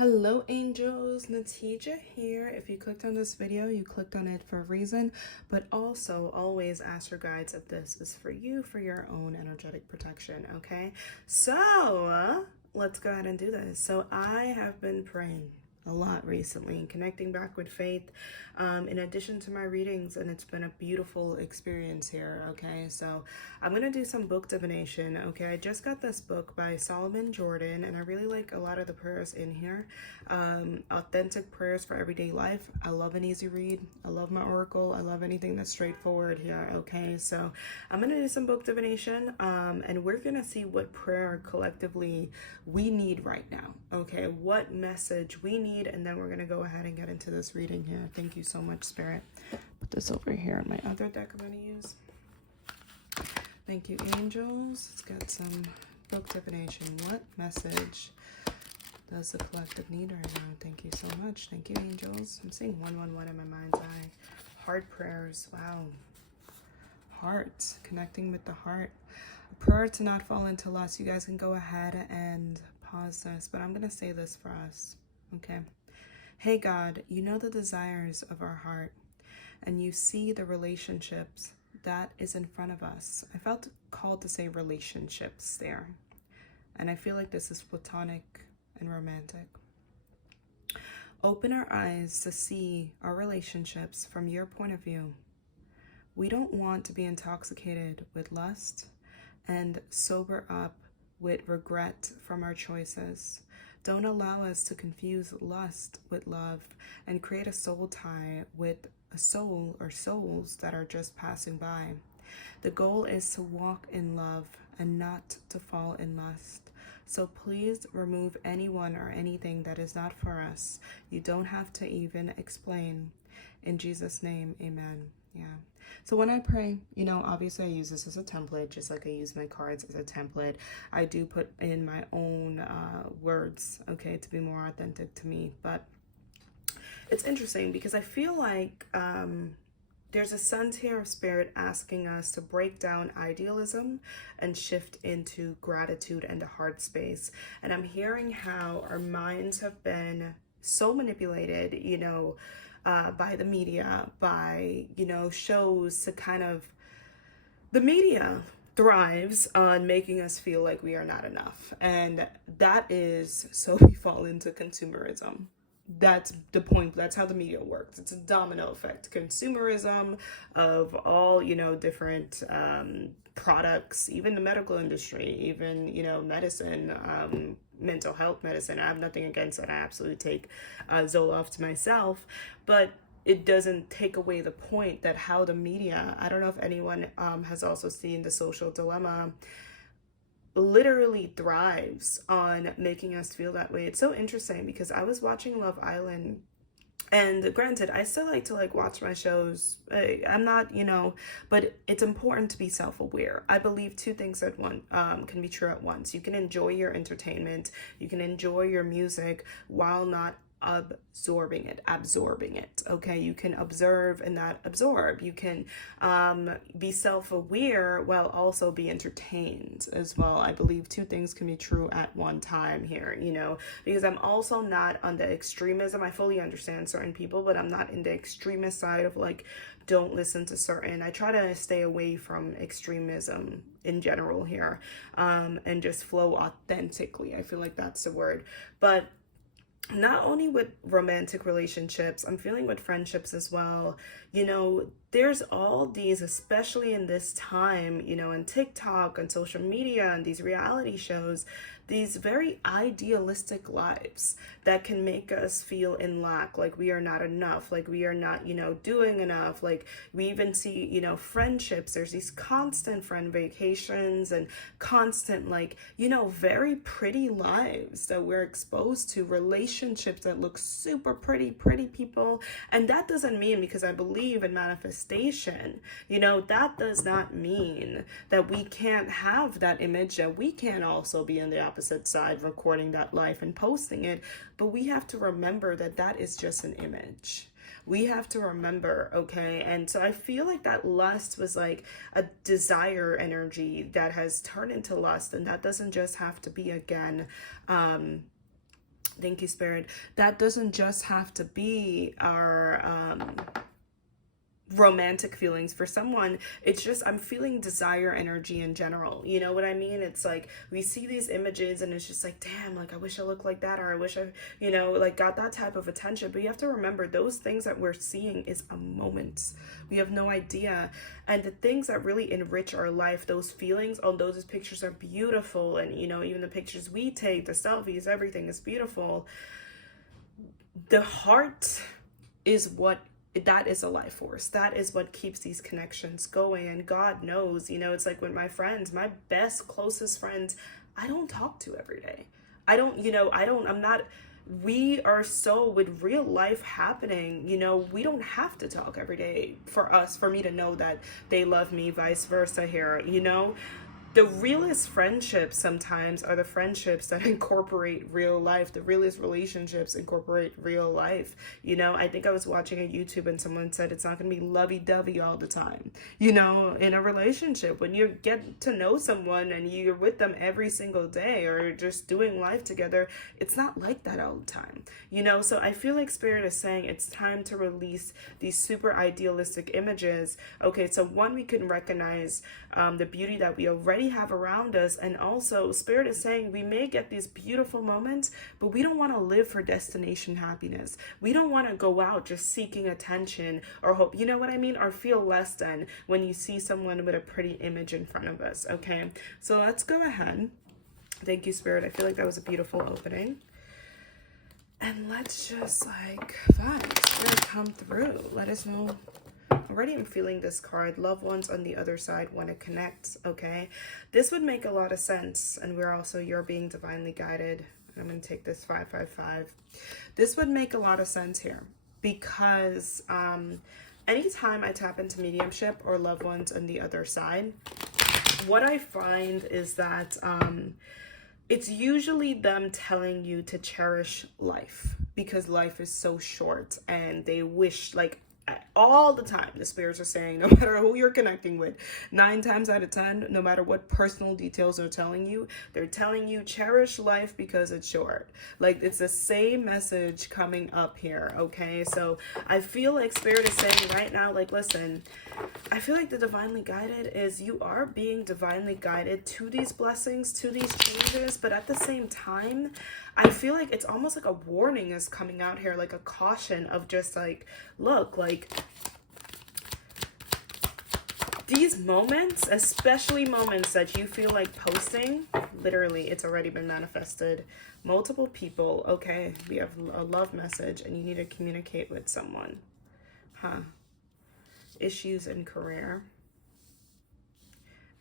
Hello angels, Natija here. If you clicked on this video, you clicked on it for a reason, but also always ask your guides if this is for you, for your own energetic protection, okay? So, let's go ahead and do this. So I have been praying a lot recently and connecting back with faith in addition to my readings, and it's been a beautiful experience here. Okay, so I'm gonna do some book divination. Okay, I just got this book by Solomon Jordan, and I really like a lot of the prayers in here. Authentic prayers for everyday life. I love an easy read. I love my oracle. I love anything that's straightforward here. Okay, so I'm gonna do some book divination, and we're gonna see what prayer collectively we need right now. Okay, what message we need, and then we're gonna go ahead and get into this reading here. Thank you so much, Spirit. Put this over here in my other deck I'm gonna use. Thank you, angels. Let's get some book divination. What message does the collective need right now? Thank you so much. Thank you, angels. I'm seeing 111 in my mind's eye. Heart prayers. Wow. Heart. Connecting with the heart. A prayer to not fall into lust. You guys can go ahead and pause this, but I'm going to say this for us. Okay. Hey, God, you know the desires of our heart, and you see the relationships that is in front of us. I felt called to say relationships there, and I feel like this is platonic and romantic. Open our eyes to see our relationships from your point of view. We don't want to be intoxicated with lust and sober up with regret from our choices. Don't allow us to confuse lust with love and create a soul tie with a soul or souls that are just passing by. The goal is to walk in love and not to fall in lust. So please remove anyone or anything that is not for us. You don't have to even explain. In Jesus' name, amen. Yeah. So when I pray, obviously I use this as a template, just like I use my cards as a template. I do put in my own words, okay, to be more authentic to me. But it's interesting because I feel like there's a sense here of Spirit asking us to break down idealism and shift into gratitude and the heart space. And I'm hearing how our minds have been so manipulated, by the media, by, shows to kind of, the media thrives on making us feel like we are not enough. And that is so we fall into consumerism. That's the point. That's how the media works. It's a domino effect. Consumerism of all, different products, even the medical industry, even, medicine, mental health medicine. I have nothing against it. I absolutely take Zoloft myself, but it doesn't take away the point that how the media, I don't know if anyone has also seen The Social Dilemma, literally thrives on making us feel that way. It's so interesting because I was watching Love Island, and granted, I still like to watch my shows. I'm not, but it's important to be self-aware. I believe two things at one can be true at once. You can enjoy your entertainment, you can enjoy your music while not absorbing it. Okay, you can observe and not absorb. You can be self-aware while also be entertained as well. I believe two things can be true at one time here, because I'm also not on the extremism. I fully understand certain people, but I'm not in the extremist side of don't listen to certain. I try to stay away from extremism in general here, and just flow authentically. I feel like that's the word. But not only with romantic relationships, I'm feeling with friendships as well. There's all these, especially in this time, in TikTok and social media and these reality shows, these very idealistic lives that can make us feel in lack, like we are not enough, like we are not, doing enough. Like we even see, friendships, there's these constant friend vacations and constant, very pretty lives that we're exposed to, relationships that look super pretty people. And that doesn't mean, because I believe in manifestation, that does not mean that we can't have that image, that we can also be on the opposite side recording that life and posting it. But we have to remember that that is just an image. We have to remember, okay? And so I feel like that lust was like a desire energy that has turned into lust, and that doesn't just have to be, again, Thank you, Spirit. That doesn't just have to be our romantic feelings. For someone, it's just I'm feeling desire energy in general. You know what I mean? It's like we see these images and it's just like, damn, like I wish I looked like that, or I wish I, like got that type of attention. But you have to remember, those things that we're seeing is a moment. We have no idea. And the things that really enrich our life, those feelings, although those pictures are beautiful, and even the pictures we take, the selfies, everything is beautiful. The heart is what, that is a life force. That is what keeps these connections going. And God knows, it's like with my friends, my best, closest friends, I don't talk to every day. We are so, with real life happening, we don't have to talk every day for me to know that they love me, vice versa here, The realest friendships sometimes are the friendships that incorporate real life. The realest relationships incorporate real life. I think I was watching a YouTube and someone said it's not going to be lovey-dovey all the time. In a relationship, when you get to know someone and you're with them every single day or just doing life together, it's not like that all the time. So I feel like Spirit is saying it's time to release these super idealistic images. Okay, so one, we can recognize the beauty that we already have around us, and also Spirit is saying we may get these beautiful moments, but we don't want to live for destination happiness. We don't want to go out just seeking attention or hope, you know what I mean, or feel less than when you see someone with a pretty image in front of us. Okay, so let's go ahead. Thank you, Spirit. I feel like that was a beautiful opening. And let's just vibe, Spirit, come through. Let us know. Already I'm feeling this card. Loved ones on the other side want to connect. Okay, this would make a lot of sense. And you're being divinely guided. I'm going to take this 555. This would make a lot of sense here because anytime I tap into mediumship or loved ones on the other side, what I find is that it's usually them telling you to cherish life because life is so short, and they wish, all the time, the spirits are saying, no matter who you're connecting with, 9 times out of 10, no matter what personal details they're telling you, cherish life because it's short. It's the same message coming up here. Okay, so I feel like Spirit is saying right now, listen, I feel like the divinely guided is, you are being divinely guided to these blessings, to these changes, but at the same time, I feel like it's almost like a warning is coming out here, like a caution of just look, these moments, especially moments that you feel like posting, literally, it's already been manifested. Multiple people, okay, we have a love message and you need to communicate with someone. Issues in career,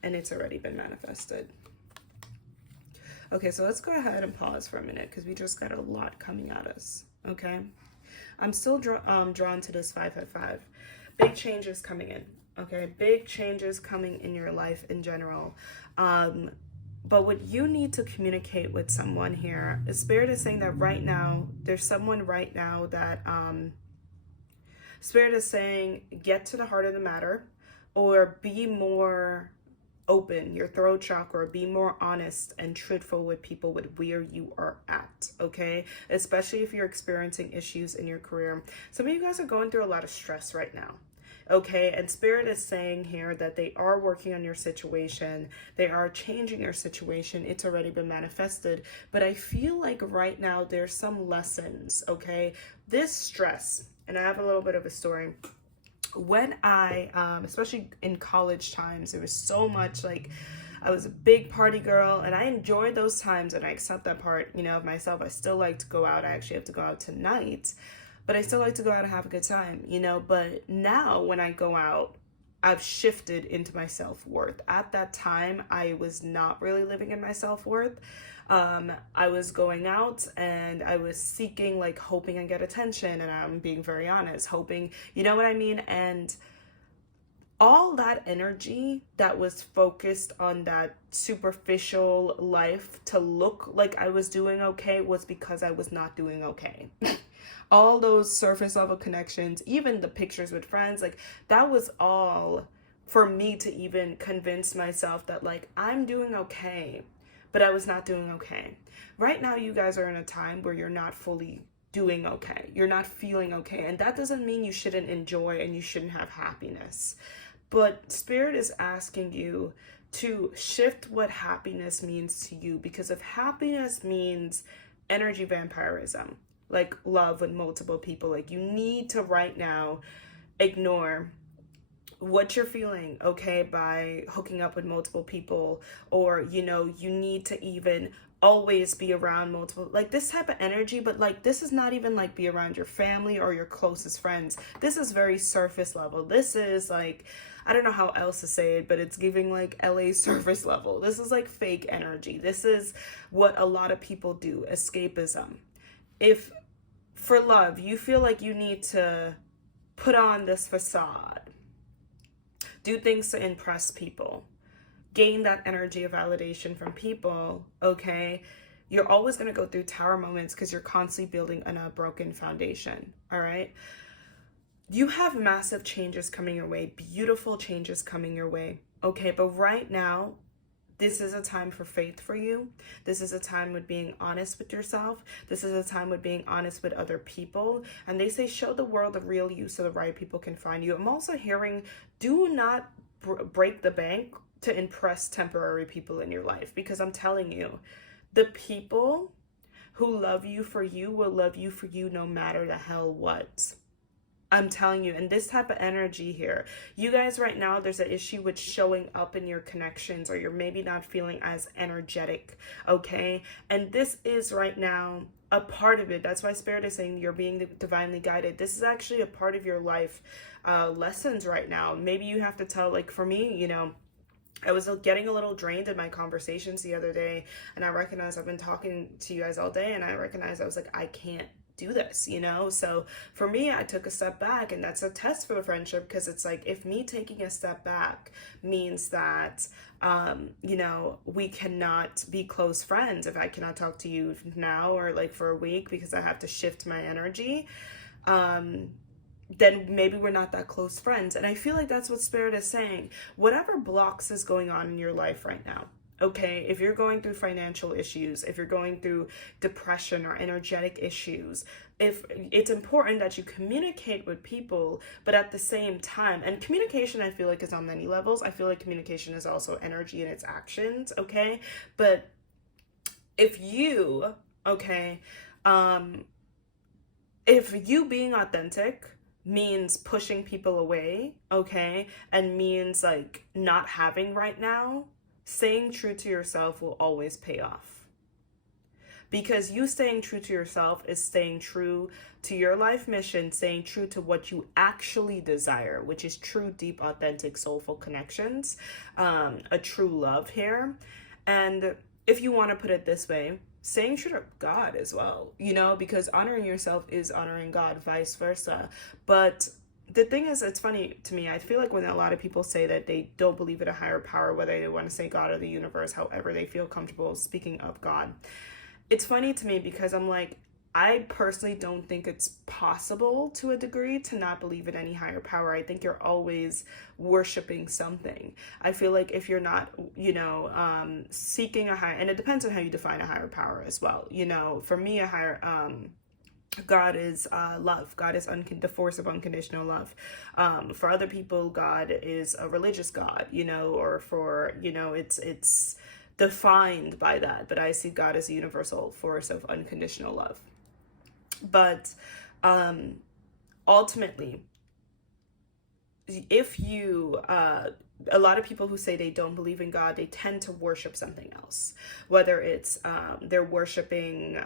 and it's already been manifested. Okay, so let's go ahead and pause for a minute because we just got a lot coming at us. Okay, I'm still drawn to this 555. Big changes coming in. Okay, big changes coming in your life in general. But what you need to communicate with someone here, the Spirit is saying that right now, there's someone right now that Spirit is saying, get to the heart of the matter, or be more open, your throat chakra, be more honest and truthful with people with where you are at, okay? Especially if you're experiencing issues in your career. Some of you guys are going through a lot of stress right now. Okay, and Spirit is saying here that they are working on your situation. They are changing your situation. It's already been manifested. But I feel like right now there's some lessons, okay? This stress, and I have a little bit of a story. When I, especially in college times, it was so much I was a big party girl, and I enjoyed those times, and I accept that part, of myself. I still like to go out. I actually have to go out tonight. But I still like to go out and have a good time, But now when I go out, I've shifted into my self-worth. At that time, I was not really living in my self-worth. I was going out and I was seeking, hoping I get attention. And I'm being very honest, hoping, you know what I mean? And all that energy that was focused on that superficial life to look like I was doing okay was because I was not doing okay. All those surface level connections, even the pictures with friends, that was all for me to even convince myself that I'm doing okay. but I was not doing okay. Right now, you guys are in a time where you're not fully doing okay. You're not feeling okay. And that doesn't mean you shouldn't enjoy and you shouldn't have happiness. But Spirit is asking you to shift what happiness means to you, because if happiness means energy vampirism, like love with multiple people, like you need to right now ignore what you're feeling, okay, by hooking up with multiple people, or you need to even always be around multiple, like this type of energy. But like, this is not even like be around your family or your closest friends. This is very surface level. This is like, I don't know how else to say it, but it's giving like LA surface level. This is like fake energy. This is what a lot of people do, escapism. If for love you feel like you need to put on this facade, do things to impress people, gain that energy of validation from people, okay, you're always going to go through tower moments because you're constantly building on a broken foundation. All right. You have massive changes coming your way, beautiful changes coming your way. Okay. But right now, this is a time for faith for you. This is a time with being honest with yourself. This is a time with being honest with other people. And they say, show the world the real you so the right people can find you. I'm also hearing, do not break the bank to impress temporary people in your life. Because I'm telling you, the people who love you will love you for you no matter the hell what. I'm telling you, and this type of energy here, you guys right now, there's an issue with showing up in your connections, or you're maybe not feeling as energetic, okay? And this is right now a part of it. That's why Spirit is saying you're being divinely guided. This is actually a part of your life lessons right now. Maybe you have to tell, like for me, I was getting a little drained in my conversations the other day, and I recognized I've been talking to you guys all day, and I recognized I was like, I can't do this, so for me, I took a step back, and that's a test for the friendship, because it's like, if me taking a step back means that we cannot be close friends, if I cannot talk to you now or like for a week because I have to shift my energy, then maybe we're not that close friends. And I feel like that's what Spirit is saying. Whatever blocks is going on in your life right now, okay, if you're going through financial issues, if you're going through depression or energetic issues, if it's important that you communicate with people, but at the same time, and communication, I feel like, is on many levels. I feel like communication is also energy in its actions, okay? But if you, okay, if you being authentic means pushing people away, okay, and means like not having right now, staying true to yourself will always pay off. Because you staying true to yourself is staying true to your life mission, staying true to what you actually desire, which is true, deep, authentic, soulful connections, a true love here. And if you want to put it this way, staying true to God as well, because honoring yourself is honoring God, vice versa. But the thing is, it's funny to me, I feel like when a lot of people say that they don't believe in a higher power, whether they want to say God or the universe, however they feel comfortable speaking of God, it's funny to me because I'm like, I personally don't think it's possible to a degree to not believe in any higher power. I think you're always worshiping something. I feel like if you're not, seeking a higher, and it depends on how you define a higher power as well. For me, a higher, God is love. God is the force of unconditional love. For other people, God is a religious God, or for, it's defined by that. But I see God as a universal force of unconditional love. But ultimately, if you, a lot of people who say they don't believe in God, they tend to worship something else, whether it's they're worshiping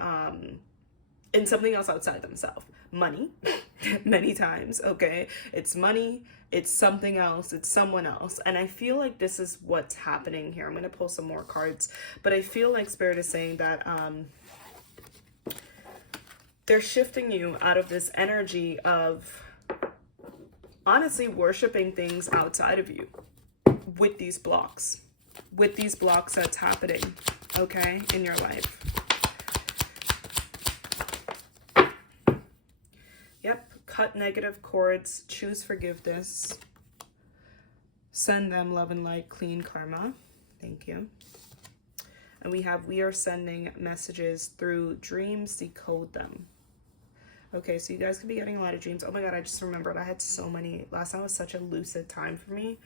in something else outside themselves. Money, many times, okay? It's money, it's something else, it's someone else. And I feel like this is what's happening here. I'm going to pull some more cards, but I feel like Spirit is saying that they're shifting you out of this energy of honestly worshiping things outside of you with these blocks that's happening, okay, in your life. Yep, cut negative cords, choose forgiveness, send them love and light, clean karma. Thank you. And we are sending messages through dreams, decode them. Okay, so you guys could be getting a lot of dreams. Oh my God, I just remembered I had so many. Last night was such a lucid time for me.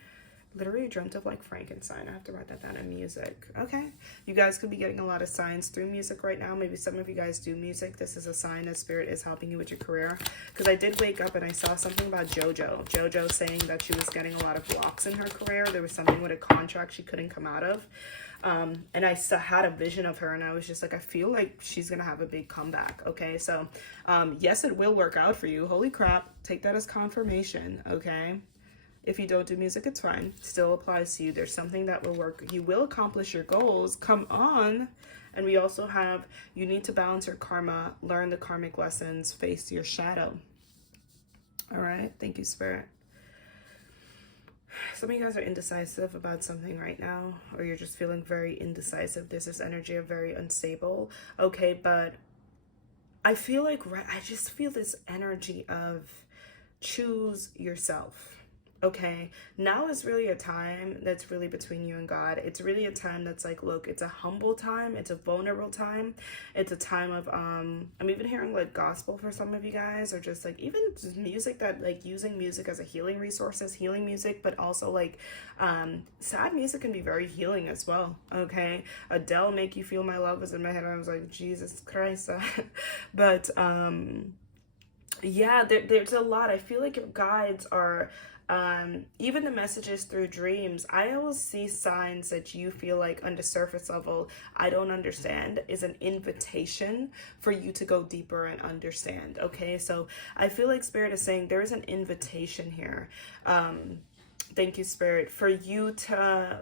Literally dreamt of like Frankenstein. I have to write that down in music. Okay, you guys could be getting a lot of signs through music right now. Maybe some of you guys do music. This is a sign that spirit is helping you with your career. Because I did wake up and I saw something about JoJo saying that she was getting a lot of blocks in her career. There was something with a contract she couldn't come out of. And I had a vision of her and I was just like, I feel like she's gonna have a big comeback. Okay, so yes, it will work out for you. Holy crap, take that as confirmation. Okay, if you don't do music, it's fine. Still applies to you. There's something that will work. You will accomplish your goals. Come on. And we also have, you need to balance your karma, learn the karmic lessons, face your shadow. All right. Thank you, Spirit. Some of you guys are indecisive about something right now, or you're just feeling very indecisive. There's this energy of very unstable. Okay, but I feel like, I just feel this energy of choose yourself. Okay, now is really a time that's really between you and God. It's really a time that's like, look, it's a humble time. It's a vulnerable time. It's a time of, I'm even hearing like gospel for some of you guys, or just like even just music that like using music as a healing resource, as healing music, but also like, sad music can be very healing as well. Okay, Adele, Make You Feel My Love was in my head. I was like, Jesus Christ. But, yeah, there's a lot. I feel like your guides are, even the messages through dreams, I always see signs that you feel like on the surface level, I don't understand, is an invitation for you to go deeper and understand. Okay, so I feel like Spirit is saying there is an invitation here. Thank you, Spirit, for you to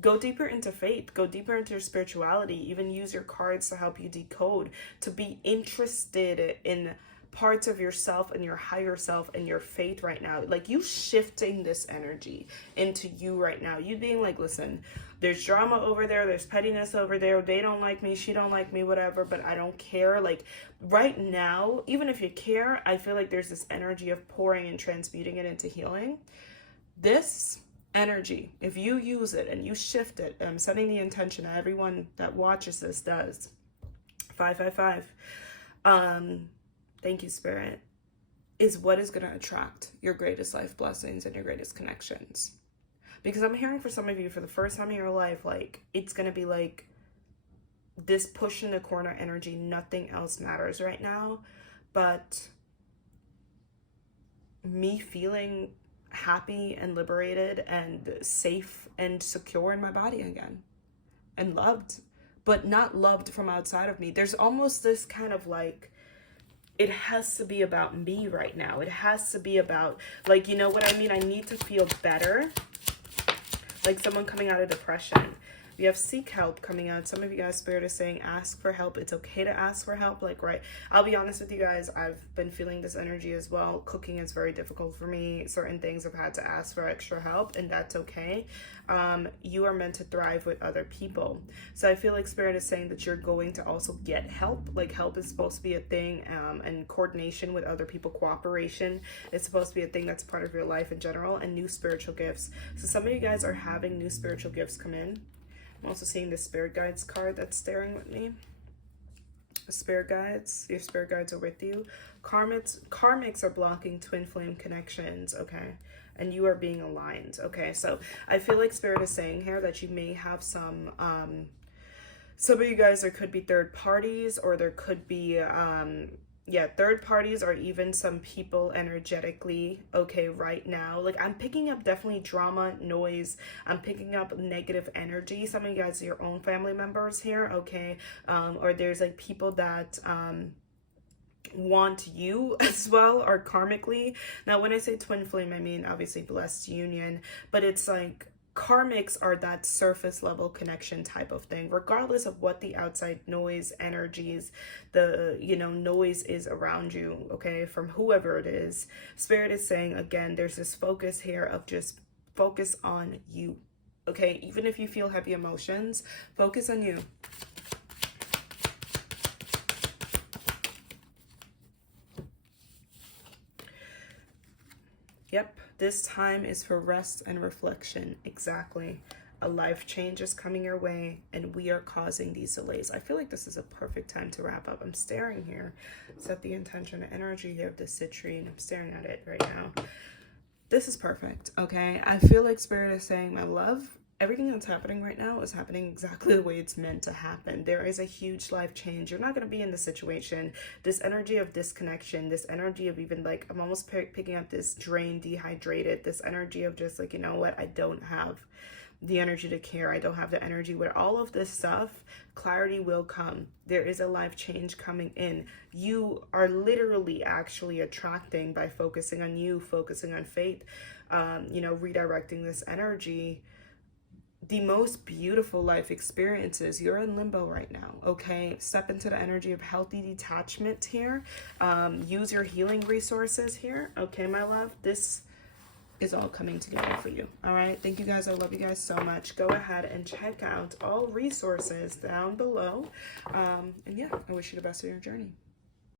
go deeper into faith, go deeper into your spirituality, even use your cards to help you decode, to be interested in parts of yourself and your higher self and your faith right now. Like you shifting this energy into you right now. You being like, listen, there's drama over there, there's pettiness over there, they don't like me, she don't like me, whatever, but I don't care. Like right now, even if you care, I feel like there's this energy of pouring and transmuting it into healing. This energy, if you use it and you shift it, I'm setting the intention that everyone that watches this does. 555. Thank you, Spirit, is what is going to attract your greatest life blessings and your greatest connections. Because I'm hearing for some of you, for the first time in your life, like, it's going to be like this push in the corner energy. Nothing else matters right now. But me feeling happy and liberated and safe and secure in my body again. And loved, but not loved from outside of me. There's almost this kind of like, it has to be about me right now. It has to be about, like, you know what I mean? I need to feel better. Like someone coming out of depression. We have seek help coming out. Some of you guys, Spirit is saying ask for help. It's okay to ask for help. Like, right. I'll be honest with you guys. I've been feeling this energy as well. Cooking is very difficult for me. Certain things I've had to ask for extra help, and that's okay. You are meant to thrive with other people. So I feel like Spirit is saying that you're going to also get help. Like help is supposed to be a thing, and coordination with other people, cooperation is supposed to be a thing that's part of your life in general, and new spiritual gifts. So some of you guys are having new spiritual gifts come in. I'm also seeing the Spirit Guides card that's staring with me. The Spirit Guides, your Spirit Guides are with you. Karmics are blocking twin flame connections, okay? And you are being aligned, okay? So I feel like Spirit is saying here that you may have some of you guys, there could be third parties, or there could be, third parties, or even some people energetically, okay, right now. Like I'm picking up definitely drama, noise. I'm picking up negative energy. Some of you guys are your own family members here, okay? Or there's like people that want you as well, or karmically. Now, when I say twin flame, I mean obviously blessed union, but it's like karmics are that surface level connection type of thing, regardless of what the outside noise, energies, the, you know, noise is around you, okay, from whoever it is. Spirit is saying, again, there's this focus here of just focus on you, okay? Even if you feel heavy emotions, focus on you. Yep, this time is for rest and reflection. Exactly. A life change is coming your way, and we are causing these delays. I feel like this is a perfect time to wrap up. I'm staring here. Set the intention and energy here of the citrine. I'm staring at it right now. This is perfect, okay? I feel like Spirit is saying, my love, everything that's happening right now is happening exactly the way it's meant to happen. There is a huge life change. You're not going to be in this situation. This energy of disconnection, this energy of even like, I'm almost picking up this drained, dehydrated, this energy of just like, you know what, I don't have the energy to care. I don't have the energy. With all of this stuff, clarity will come. There is a life change coming in. You are literally actually attracting by focusing on you, focusing on faith, redirecting this energy. The most beautiful life experiences. You're in limbo right now, okay? Step into the energy of healthy detachment here. Use your healing resources here, okay, my love? This is all coming together for you. All right, thank you guys. I love you guys so much. Go ahead and check out all resources down below, and yeah, I wish you the best of your journey.